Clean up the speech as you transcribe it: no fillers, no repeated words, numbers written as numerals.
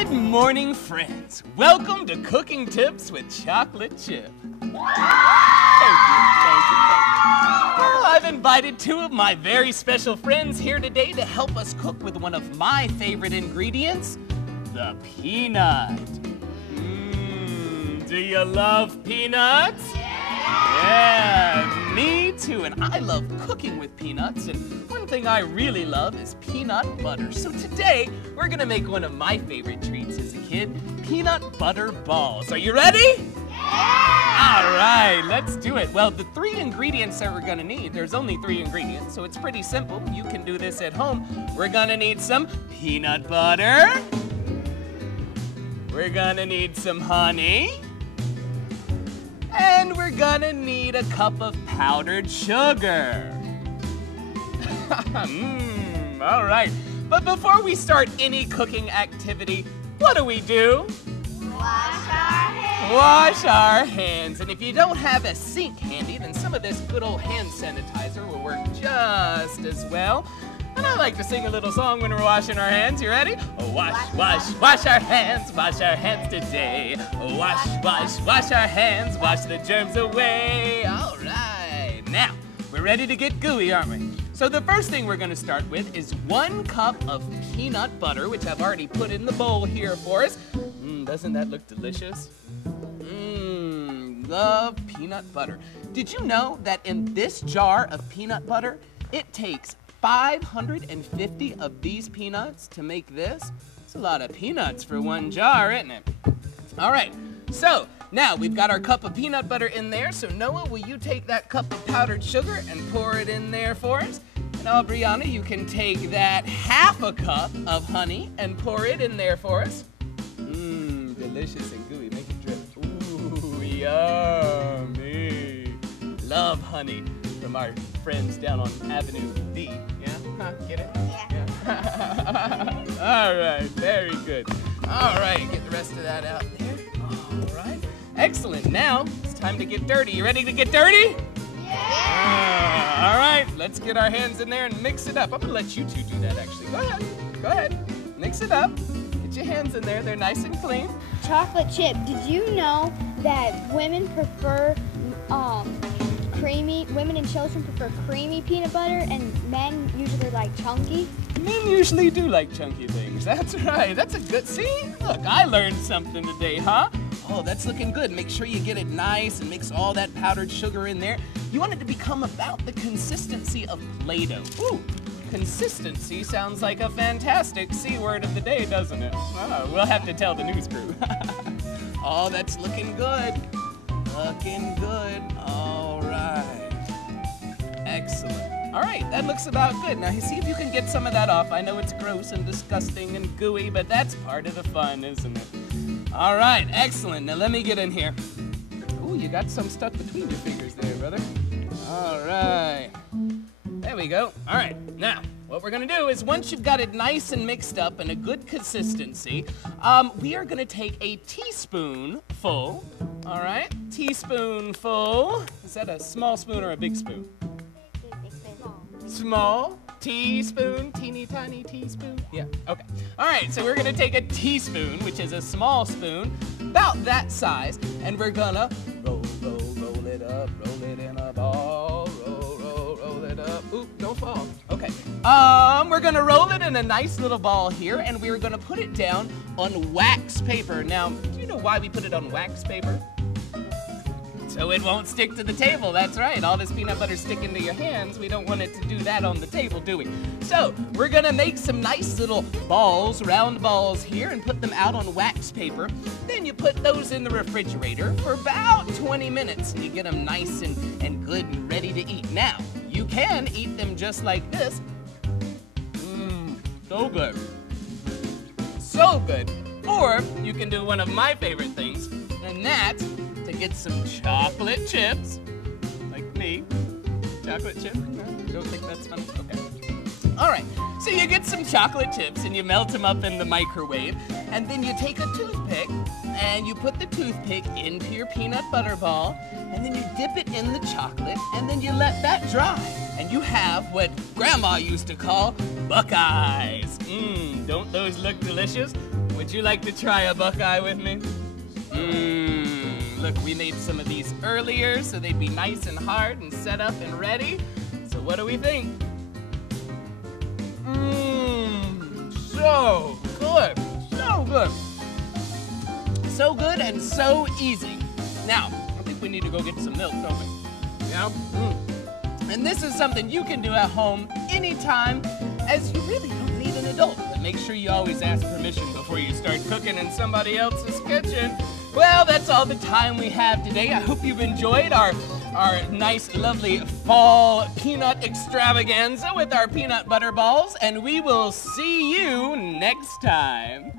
Good morning, friends. Welcome to Cooking Tips with Chocolate Chip. Thank you. Well, I've invited two of my very special friends here today to help us cook with one of my favorite ingredients, the peanut. Do you love peanuts? Yeah, me too, and I love cooking with peanuts, and one thing I really love is peanut butter. So today, we're gonna make one of my favorite treats as a kid, peanut butter balls. Are you ready? Yeah! All right, let's do it. Well, the three ingredients that we're gonna need, there's only 3 ingredients, so it's pretty simple. You can do this at home. We're gonna need some peanut butter. We're gonna need some honey. And we're gonna need a cup of powdered sugar. All right. But before we start any cooking activity, what do? Wash our hands. Wash our hands. And if you don't have a sink handy, then some of this good old hand sanitizer will work just as well. And I like to sing a little song when we're washing our hands. You ready? Oh, wash our hands today. Oh, wash our hands, wash the germs away. All right. Now, we're ready to get gooey, aren't we? So the first thing we're gonna start with is 1 cup of peanut butter, which I've already put in the bowl here for us. Doesn't that look delicious? Love peanut butter. Did you know that in this jar of peanut butter, it takes 550 of these peanuts to make this? It's a lot of peanuts for 1 jar, isn't it? All right, so now we've got our cup of peanut butter in there. So Noah, will you take that cup of powdered sugar and pour it in there for us? And Brianna, you can take that 1/2 cup of honey and pour it in there for us. Delicious and gooey, make it drip. Ooh, yummy. Love honey from our friends down on Avenue D. Yeah? Huh? Get it? Yeah. All right, very good. All right, get the rest of that out there. All right, excellent. Now it's time to get dirty. You ready to get dirty? Yeah. All right, let's get our hands in there and mix it up. I'm gonna let you two do that actually. Go ahead, mix it up. Get your hands in there, they're nice and clean. Chocolate Chip, did you know that women and children prefer creamy peanut butter and men usually like chunky? Men usually do like chunky things. That's right. That's a good, see? Look, I learned something today, huh? Oh, that's looking good. Make sure you get it nice and mix all that powdered sugar in there. You want it to become about the consistency of Play-Doh. Ooh, consistency sounds like a fantastic C word of the day, doesn't it? Oh, we'll have to tell the news crew. Oh, that's looking good. Looking good. All right. Excellent. All right, that looks about good. Now, see if you can get some of that off. I know it's gross and disgusting and gooey, but that's part of the fun, isn't it? All right, excellent. Now, let me get in here. Ooh, you got some stuck between your fingers there, brother. All right. There we go. All right, now, what we're gonna do is once you've got it nice and mixed up and a good consistency, we are gonna take a teaspoonful, all right? Teaspoonful. Is that a small spoon or a big spoon? Small teaspoon, teeny tiny teaspoon. Yeah, okay. All right, so we're gonna take a teaspoon, which is a small spoon, about that size, and we're gonna roll it up, roll it in a ball, roll it up. Oop, don't fall. Okay. We're gonna roll it in a nice little ball here, and we're gonna put it down on wax paper. Now, do you know why we put it on wax paper? So it won't stick to the table, that's right. All this peanut butter sticking to your hands, we don't want it to do that on the table, do we? So we're gonna make some nice little balls, round balls here, and put them out on wax paper. Then you put those in the refrigerator for about 20 minutes, and you get them nice and good and ready to eat. Now, you can eat them just like this. So good. So good. Or you can do one of my favorite things, and that's to get some chocolate chips, like me. Chocolate chip? No, you don't think that's funny? Okay. All right, so you get some chocolate chips and you melt them up in the microwave, and then you take a toothpick and you put the toothpick into your peanut butter ball, and then you dip it in the chocolate, and then you let that dry. And you have what Grandma used to call Buckeyes. Don't those look delicious? Would you like to try a Buckeye with me? Look, we made some of these earlier so they'd be nice and hard and set up and ready. So what do we think? So good. So good. So good and so easy. Now, I think we need to go get some milk, don't we? Yeah? And this is something you can do at home anytime, as you really don't need an adult. But make sure you always ask permission before you start cooking in somebody else's kitchen. Well, that's all the time we have today. I hope you've enjoyed our nice, lovely fall peanut extravaganza with our peanut butter balls, and we will see you next time.